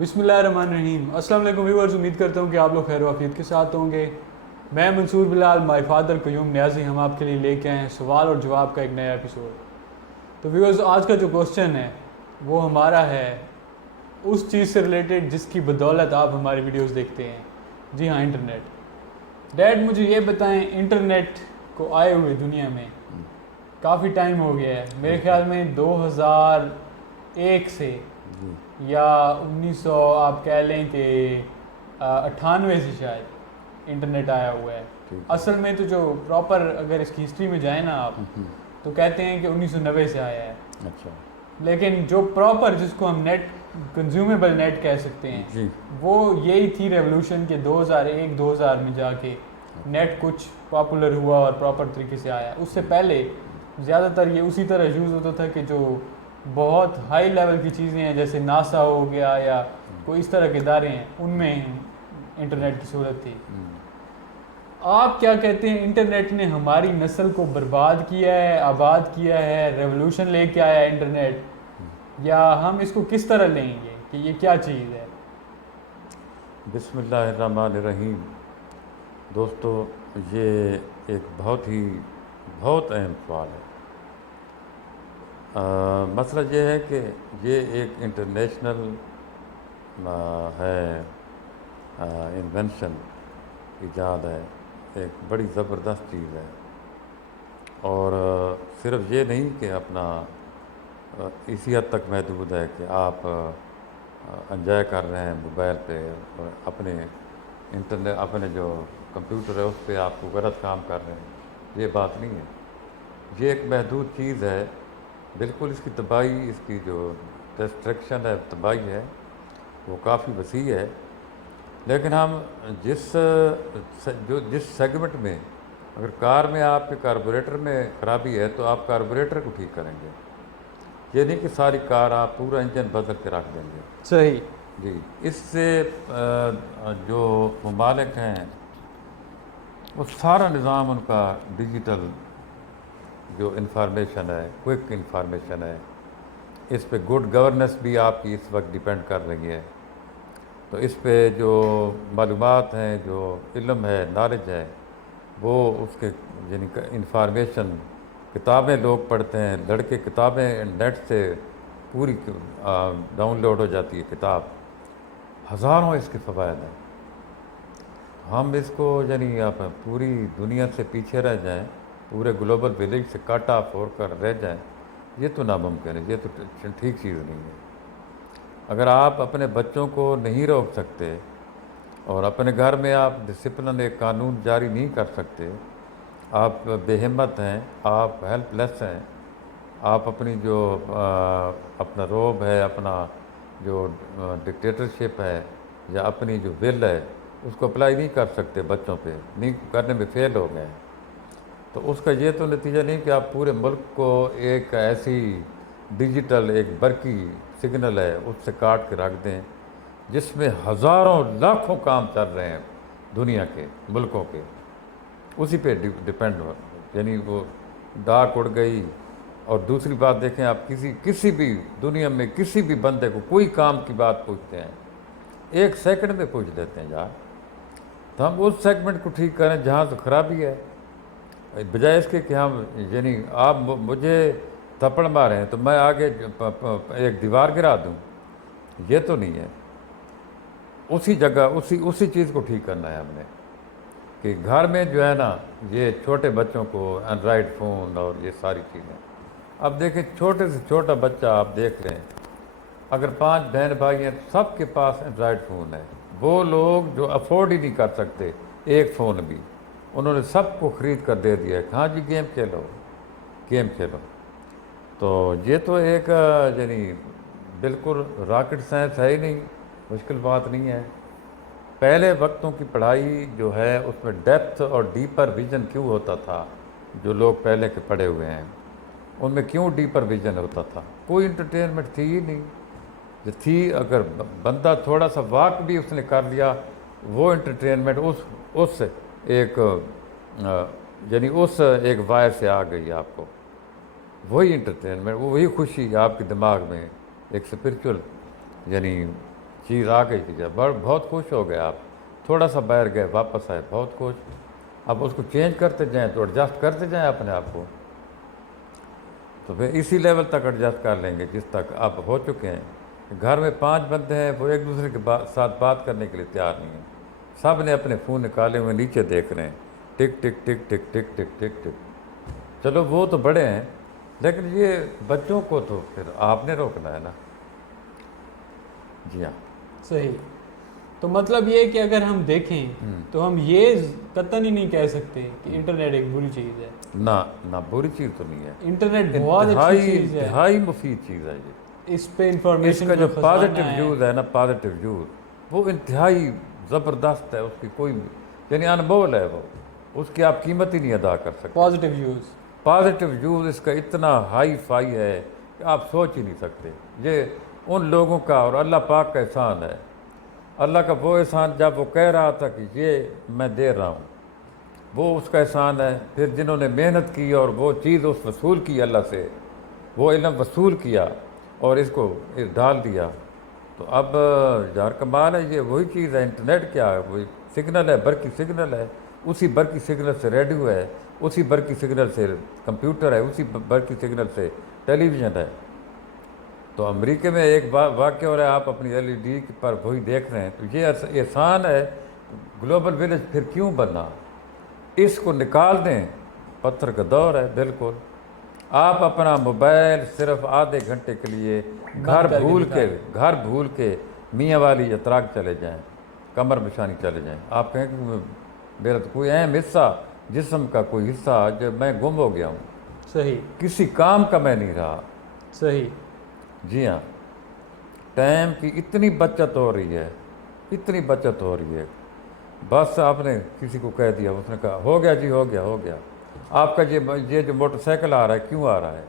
بسم اللہ الرحمن الرحیم۔ السلام علیکم ویورز، امید کرتا ہوں کہ آپ لوگ خیر و عافیت کے ساتھ ہوں گے۔ میں منصور بلال، مائی فادر قیوم نیازی، ہم آپ کے لیے لے کے آئے ہیں سوال اور جواب کا ایک نیا ایپیسوڈ۔ تو ویورز، آج کا جو کوسچن ہے وہ ہمارا ہے اس چیز سے ریلیٹڈ جس کی بدولت آپ ہماری ویڈیوز دیکھتے ہیں۔ جی ہاں، انٹرنیٹ۔ ڈیڈ مجھے یہ بتائیں، انٹرنیٹ کو آئے ہوئے دنیا میں کافی ٹائم ہو گیا ہے، میرے خیال میں 2001 سے یا 1900 آپ کہہ لیں کہ 98 سے شاید انٹرنیٹ آیا ہوا ہے۔ اصل میں تو جو پراپر اگر اس کی ہسٹری میں جائیں نا آپ تو کہتے ہیں کہ 1990 سے آیا ہے۔ اچھا، لیکن جو پراپر جس کو ہم نیٹ کنزیومیبل نیٹ کہہ سکتے ہیں وہ یہی تھی ریولوشن کے 2001-2000 میں جا کے نیٹ کچھ پاپولر ہوا اور پراپر طریقے سے آیا۔ اس سے پہلے زیادہ تر یہ اسی طرح یوز ہوتا تھا کہ جو بہت ہائی لیول کی چیزیں ہیں جیسے ناسا ہو گیا یا کوئی اس طرح کے ادارے ہیں، ان میں انٹرنیٹ کی صورت تھی۔ آپ کیا کہتے ہیں، انٹرنیٹ نے ہماری نسل کو برباد کیا ہے، آباد کیا ہے، ریولوشن لے کے آیا ہے انٹرنیٹ، یا ہم اس کو کس طرح لیں گے کہ یہ کیا چیز ہے؟ بسم اللہ الرحمن الرحیم۔ دوستو، یہ ایک بہت اہم سوال ہے۔ مسئلہ یہ ہے کہ یہ ایک انٹرنیشنل ہے انوینشن، ایجاد ہے، ایک بڑی زبردست چیز ہے، اور صرف یہ نہیں کہ اپنا اسی حد تک محدود ہے کہ آپ انجوائے کر رہے ہیں موبائل پہ اور اپنے انٹرنیٹ اپنے جو کمپیوٹر ہے اس پہ آپ کو غلط کام کر رہے ہیں، یہ بات نہیں ہے۔ یہ ایک محدود چیز ہے، بالکل اس کی تباہی، اس کی جو ڈسٹرکشن ہے، تباہی ہے، وہ کافی وسیع ہے۔ لیکن ہم جس سیگمنٹ میں، اگر کار میں آپ کے کاربوریٹر میں خرابی ہے تو آپ کاربوریٹر کو ٹھیک کریں گے، یہ نہیں کہ ساری کار آپ پورا انجن بدل کے رکھ دیں گے۔ صحیح جی، اس سے جو ممالک ہیں وہ سارا نظام ان کا ڈیجیٹل جو انفارمیشن ہے، کوئک انفارمیشن ہے، اس پہ گڈ گورننس بھی آپ کی اس وقت ڈیپینڈ کر رہی ہے۔ تو اس پہ جو معلومات ہیں، جو علم ہے، نالج ہے، وہ اس کے یعنی انفارمیشن، کتابیں لوگ پڑھتے ہیں، لڑکے کتابیں نیٹ سے پوری ڈاؤن لوڈ ہو جاتی ہے کتاب، ہزاروں اس کے فوائد ہیں۔ ہم اس کو یعنی آپ پوری دنیا سے پیچھے رہ جائیں، پورے گلوبل ولیج سے کاٹا پھوڑ کر رہ جائیں، یہ تو ناممکن ہے، یہ تو ٹھیک چیز نہیں ہے۔ اگر آپ اپنے بچوں کو نہیں روک سکتے اور اپنے گھر میں آپ ڈسپلن، ایک قانون جاری نہیں کر سکتے، آپ بے ہمت ہیں، آپ ہیلپ لیس ہیں، آپ اپنی جو اپنا روب ہے، اپنا جو ڈکٹیٹرشپ ہے یا اپنی جو ول ہے اس کو اپلائی نہیں کر سکتے بچوں پہ، نہیں کرنے میں فیل ہو گئے، تو اس کا یہ تو نتیجہ نہیں کہ آپ پورے ملک کو ایک ایسی ڈیجیٹل ایک برقی سگنل ہے اس سے کاٹ کے رکھ دیں جس میں ہزاروں لاکھوں کام چل رہے ہیں دنیا کے ملکوں کے، اسی پہ ڈپینڈ ہو، یعنی وہ ڈاک اڑ گئی۔ اور دوسری بات دیکھیں، آپ کسی بھی دنیا میں کسی بھی بندے کو کوئی کام کی بات پوچھتے ہیں، 1 سیکنڈ میں پوچھ لیتے ہیں یار، تو ہم اس سیگمنٹ کو ٹھیک کریں جہاں سے خرابی ہے، بجائے اس کے کہ ہم یعنی آپ مجھے تھپڑ ماریں تو میں آگے ایک دیوار گرا دوں، یہ تو نہیں ہے۔ اسی جگہ اسی چیز کو ٹھیک کرنا ہے ہم نے، کہ گھر میں جو ہے نا یہ چھوٹے بچوں کو اینڈرائڈ فون اور یہ ساری چیزیں، اب دیکھیں چھوٹے سے چھوٹا بچہ آپ دیکھ رہے ہیں، اگر 5 بہن بھائی ہیں سب کے پاس اینڈرائڈ فون ہے، وہ لوگ جو افورڈ ہی نہیں کر سکتے ایک فون بھی، انہوں نے سب کو خرید کر دے دیا ہے کہ ہاں جی گیم کھیلو۔ تو یہ تو ایک یعنی بالکل راکٹ سائنس ہے ہی نہیں، مشکل بات نہیں ہے۔ پہلے وقتوں کی پڑھائی جو ہے اس میں ڈیپتھ اور ڈیپر ویژن کیوں ہوتا تھا، جو لوگ پہلے کے پڑھے ہوئے ہیں ان میں کیوں ڈیپر ویژن ہوتا تھا؟ کوئی انٹرٹینمنٹ تھی ہی نہیں، جو تھی اگر بندہ تھوڑا سا واک بھی اس نے کر لیا، وہ انٹرٹینمنٹ اس ایک یعنی اس ایک وائر سے آ گئی آپ کو، وہی انٹرٹینمنٹ، وہی خوشی آپ کے دماغ میں ایک اسپرچول یعنی چیز آ گئی تھی جب بہت خوش ہو گئے آپ، تھوڑا سا باہر گئے واپس آئے بہت خوش، اب اس کو چینج کرتے جائیں تو ایڈجسٹ کرتے جائیں اپنے آپ کو، تو پھر اسی لیول تک ایڈجسٹ کر لیں گے جس تک اب ہو چکے ہیں۔ گھر میں 5 بندے ہیں، وہ ایک دوسرے کے ساتھ بات کرنے کے لیے تیار نہیں ہیں، سب نے اپنے فون نکالے ہوئے نیچے دیکھ رہے ہیں، ٹک ٹک ٹک ٹک ٹک ٹک ٹک ٹک۔ چلو وہ تو بڑے ہیں، لیکن یہ بچوں کو تو پھر آپ نے روکنا ہے نا۔ جی ہاں، صحیح۔ تو مطلب یہ کہ اگر ہم دیکھیں تو ہم یہ قطعاً ہی نہیں کہہ سکتے کہ انٹرنیٹ ایک بری چیز ہے۔ نہ بری چیز تو نہیں ہے، انٹرنیٹ بہت اچھی چیز ہے، انتہائی مفید چیز ہے یہ۔ اس پہ اس انفارمیشن کا جو پازیٹیو یوز ہے نا، پازیٹیو یوز وہ انتہائی زبردست ہے، اس کی کوئی یعنی انمول ہے، وہ اس کی آپ قیمت ہی نہیں ادا کر سکتے۔ پازیٹیو یوز، پازیٹیو یوز اس کا اتنا ہائی فائی ہے کہ آپ سوچ ہی نہیں سکتے۔ یہ ان لوگوں کا اور اللہ پاک کا احسان ہے، اللہ کا وہ احسان جب وہ کہہ رہا تھا کہ یہ میں دے رہا ہوں، وہ اس کا احسان ہے۔ پھر جنہوں نے محنت کی اور وہ چیز اس وصول کی اللہ سے، وہ علم وصول کیا اور اس کو ڈال دیا، تو اب یار کمال ہے، یہ وہی چیز ہے۔ انٹرنیٹ کیا ہے؟ وہی سگنل ہے، برقی سگنل ہے، اسی برقی سگنل سے ریڈیو ہے، اسی برقی سگنل سے کمپیوٹر ہے، اسی برقی سگنل سے ٹیلی ویژن ہے۔ تو امریکہ میں ایک واقعہ ہو رہا ہے، آپ اپنی LED پر وہی دیکھ رہے ہیں، تو یہ احسان ہے۔ گلوبل ولیج پھر کیوں بنا؟ اس کو نکال دیں، پتھر کا دور ہے بالکل۔ آپ اپنا موبائل صرف آدھے گھنٹے کے لیے گھر بھول کے میاں والی اتراک چلے جائیں، کمر بچھانی چلے جائیں، آپ کہیں کہ میرا تو کوئی اہم حصہ، جسم کا کوئی حصہ جو میں گم ہو گیا ہوں، صحیح کسی کام کا میں نہیں رہا۔ صحیح۔ جی ہاں، ٹائم کی اتنی بچت ہو رہی ہے، اتنی بچت ہو رہی ہے، بس آپ نے کسی کو کہہ دیا، اس نے کہا ہو گیا جی، ہو گیا۔ آپ کا یہ جو موٹر سائیکل آ رہا ہے کیوں آ رہا ہے؟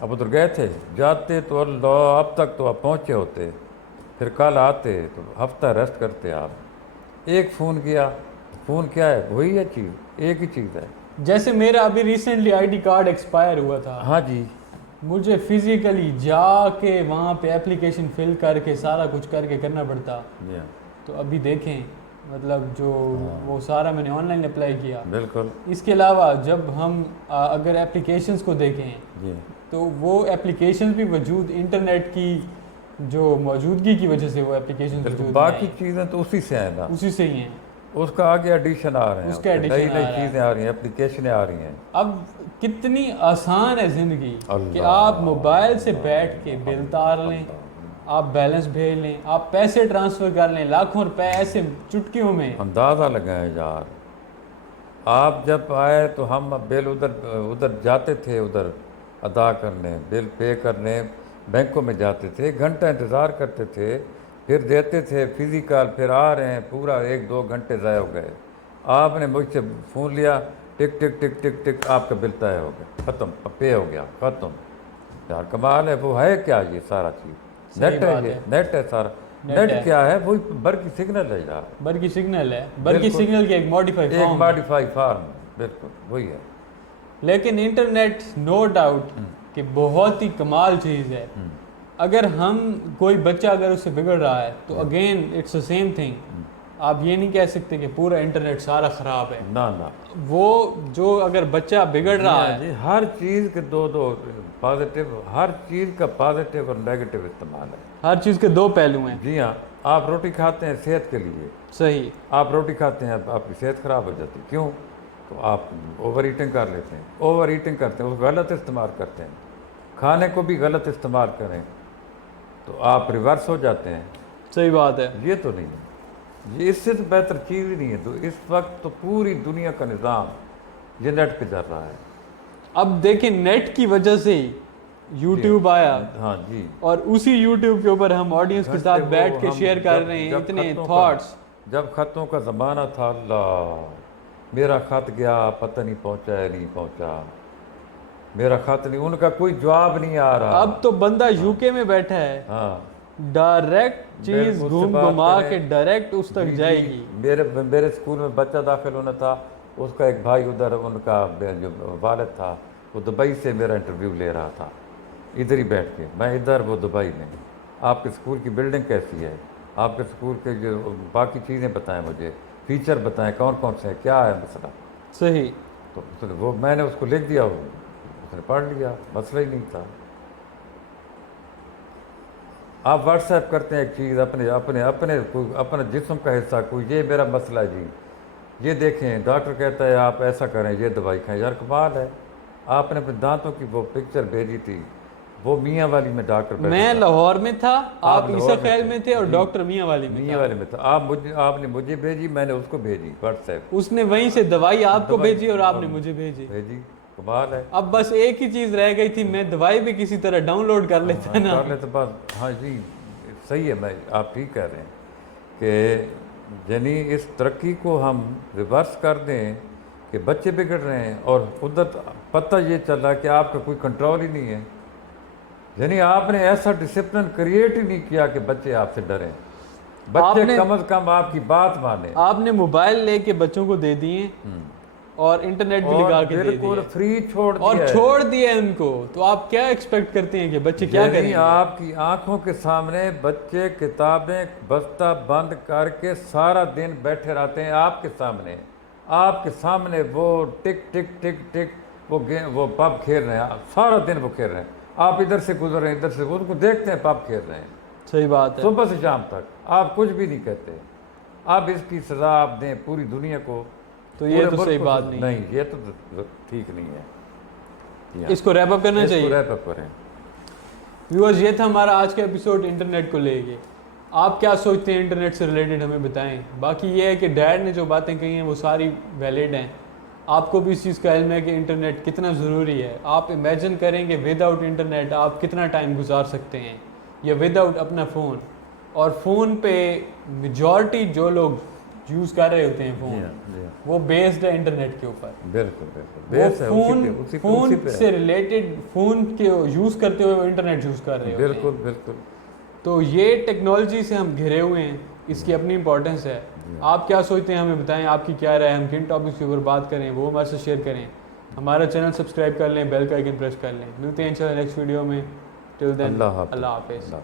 اب ادھر گئے تھے، جاتے تو اللہ اب تک تو آپ پہنچے ہوتے، پھر کل آتے تو ہفتہ ریسٹ کرتے آپ۔ ایک فون کیا، فون کیا ہے؟ وہی ہے چیز، ایک ہی چیز ہے۔ جیسے میرا ابھی ریسنٹلی ID کارڈ ایکسپائر ہوا تھا، ہاں جی، مجھے فزیکلی جا کے وہاں پہ اپلیکیشن فل کر کے سارا کچھ کر کے کرنا پڑتا۔ جی ہاں، تو ابھی دیکھیں مطلب جو وہ سارا میں نے آن لائن اپلائی کیا۔ بالکل۔ اس کے علاوہ جب ہم اگر اپلیکیشنز کو دیکھیں جی تو وہ اپلیکیشنز بھی وجود انٹرنیٹ کی جو موجودگی کی وجہ سے وہ اپلیکیشنز بالکل، وجود باقی چیزیں تو اسی سے ہیں نا، اسی سے ہی ہیں۔ اس کا آگے ایڈیشن آ رہے ہیں، اس کا نئی addition نئی آ رہا ہے۔ چیزیں آ رہی ہیں، اپلیکیشنیں آ رہی ہیں۔ اب کتنی آسان ہے زندگی کہ اللہ، آپ موبائل سے بیٹھ کے بل تار لیں، آپ بیلنس بھیج لیں، آپ پیسے ٹرانسفر کر لیں، لاکھوں روپے ایسے چٹکیوں میں۔ اندازہ لگائیں یار، آپ جب آئے تو ہم بل ادھر جاتے تھے، ادھر ادا کرنے، بل پے کرنے، بینکوں میں جاتے تھے، ایک گھنٹہ انتظار کرتے تھے، پھر دیتے تھے فزیکل، پھر آ رہے ہیں، پورا 1-2 گھنٹے ضائع ہو گئے۔ آپ نے مجھ سے فون لیا، ٹک ٹک ٹک ٹک ٹک، آپ کا بل طے ہو گیا، ختم، پے ہو گیا، ختم۔ یار کمال ہے، وہ ہے کیا یہ سارا چیز؟ نیٹ ہے، یہ نیٹ ہے سارا۔ نیٹ کیا ہے؟ وہی برقی سگنل ہے یار، برقی سگنل ہے، برقی سگنل کی ایک ماڈیفائی ایک ماڈیفائی فارم، بالکل وہی ہے۔ لیکن انٹرنیٹ نو ڈاؤٹ کہ بہت ہی کمال چیز ہے۔ اگر ہم کوئی بچہ اگر اس سے بگڑ رہا ہے تو again it's a same thing, آپ یہ نہیں کہہ سکتے کہ پورا انٹرنیٹ سارا خراب ہے۔ نہ وہ جو اگر بچہ بگڑ رہا ہے، جی، ہر چیز کے دو پازیٹیو، ہر چیز کا پازیٹیو اور نیگیٹو استعمال ہے۔ ہر چیز کے 2 پہلو ہیں۔ جی ہاں، آپ روٹی کھاتے ہیں صحت کے لیے، صحیح، آپ روٹی کھاتے ہیں آپ کی صحت خراب ہو جاتی ہے، کیوں؟ تو آپ اوور ایٹنگ کر لیتے ہیں، اوور ایٹنگ کرتے ہیں، اس کو غلط استعمال کرتے ہیں، کھانے کو بھی غلط استعمال کریں تو آپ ریورس ہو جاتے ہیں۔ صحیح بات ہے۔ یہ تو نہیں ہے، یہ اس سے تو بہتر چیز ہی نہیں ہے۔ تو اس وقت تو پوری دنیا کا نظام یہ نیٹ پہ چل رہا ہے۔ اب دیکھیں نیٹ کی وجہ سے یوٹیوب آیا، ہاں جی، اور اسی یوٹیوب کے اوپر ہم آڈینس کے ساتھ بیٹھ کے شیئر کر رہے ہیں اتنے تھاٹس۔ جب خطوں کا زمانہ تھا، اللہ میرا خط گیا، پتہ نہیں پہنچا ہے نہیں پہنچا، میرا خط نہیں، ان کا کوئی جواب نہیں آ رہا۔ اب تو بندہ UK میں بیٹھا ہے، ہاں، ڈائریکٹ چیز گھوم گھما کے ڈائریکٹ اس تک جائے گی۔ میرے اسکول میں بچہ داخل ہونا تھا، اس کا ایک بھائی ادھر، ان کا جو والد تھا وہ دبئی سے میرا انٹرویو لے رہا تھا، ادھر ہی بیٹھ کے، میں ادھر وہ دبئی میں۔ آپ کے اسکول کی بلڈنگ کیسی ہے، آپ کے اسکول کے جو باقی چیزیں بتائیں، مجھے فیچر بتائیں کون کون سے ہیں، کیا ہے مسئلہ. صحیح. تو وہ میں نے اس کو لکھ دیا، اس نے پڑھ لیا، مسئلہ ہی نہیں تھا. آپ واٹس ایپ کرتے ہیں ایک چیز اپنے جسم کا حصہ، کوئی یہ میرا مسئلہ ہے جی، یہ دیکھیں ڈاکٹر کہتا ہے آپ ایسا کریں، یہ دوائی کھائیں. یار کمال ہے، آپ نے اپنے دانتوں کی وہ پکچر بھیجی تھی، وہ میاں والی میں ڈاکٹر بیٹھا میں تھا. لاہور میں تھا، آپ لاہور عیسیٰ میں خیل تھے. میں تھے اور جی. ڈاکٹر میاں والی میں میاں تھا. والے میں تھا. آپ نے مجھے بھیجی، میں نے اس کو بھیجی واٹس ایپ. اس نے وہیں سے دوائی آپ کو بھیجی اور آپ نے مجھے بھیجی. کمال ہے. اب بس ایک ہی چیز رہ گئی تھی، میں دوائی بھی کسی طرح ڈاؤن لوڈ کر لیتا نا. کر لیتے بس. ہاں جی صحیح ہے، میں آپ ٹھیک کہہ رہے ہیں کہ یعنی اس ترقی کو ہم ریورس کر دیں کہ بچے بگڑ رہے ہیں اور ادھر پتہ یہ چل رہا ہے کہ آپ کا کوئی کنٹرول ہی نہیں ہے. یعنی آپ نے ایسا ڈسپلن کریٹ ہی نہیں کیا کہ بچے آپ سے ڈریں، بچے کم از کم آپ کی بات مانیں. آپ نے موبائل لے کے بچوں کو دے دیے اور انٹرنیٹ بھی لگا کے دے بالکل دیا فری چھوڑ دیا اور چھوڑ دیا ان کو. تو آپ کیا ایکسپیکٹ کرتے ہیں کہ بچے کیا کریں گے؟ آپ کی آنکھوں کے سامنے بچے کتابیں بستہ بند کر کے سارا دن بیٹھے رہتے ہیں آپ کے سامنے وہ ٹک ٹک ٹک ٹک وہ پب کھیل رہے ہیں، سارا دن وہ کھیل رہے ہیں. آپ ادھر سے گزر رہے ہیں، ادھر سے ان کو دیکھتے ہیں پب کھیل رہے ہیں. صحیح بات ہے. صبح سے شام تک آپ کچھ بھی نہیں کہتے. آپ اس کی سزا آپ دیں پوری دنیا کو، تو یہ تو صحیح بات نہیں. یہ تو ٹھیک نہیں ہے. اس کو ریپ اپ کرنا چاہیے. ریپ اپ کریں. ویورز، یہ تھا ہمارا آج کا ایپیسوڈ انٹرنیٹ کو لے کے. آپ کیا سوچتے ہیں انٹرنیٹ سے ریلیٹڈ ہمیں بتائیں. باقی یہ ہے کہ ڈیڈ نے جو باتیں کہی ہیں وہ ساری ویلڈ ہیں. آپ کو بھی اس چیز کا علم ہے کہ انٹرنیٹ کتنا ضروری ہے. آپ امیجن کریں کہ ود آؤٹ انٹرنیٹ آپ کتنا ٹائم گزار سکتے ہیں، یا ود آؤٹ اپنا فون. اور فون پہ میجورٹی جو لوگ یوز کر رہے ہوتے ہیں فون، وہ بیسڈ ہے انٹرنیٹ کے اوپر. بالکل فون سے ریلیٹڈ، فون کے یوز کرتے ہوئے وہ انٹرنیٹ یوز کر رہے ہوتے ہیں. بالکل. تو یہ ٹیکنالوجی سے ہم گھرے ہوئے ہیں، اس کی اپنی امپورٹنس ہے. آپ کیا سوچتے ہیں ہمیں بتائیں، آپ کی کیا رائے ہے، ہم کن ٹاپکس کے اوپر بات کریں وہ ہمارے سے شیئر کریں. ہمارا چینل سبسکرائب کر لیں، بیل کا آئیکن پریس کر لیں. ملتے ہیں انشاءاللہ نیکسٹ ویڈیو میں. ٹل دین اللہ حافظ.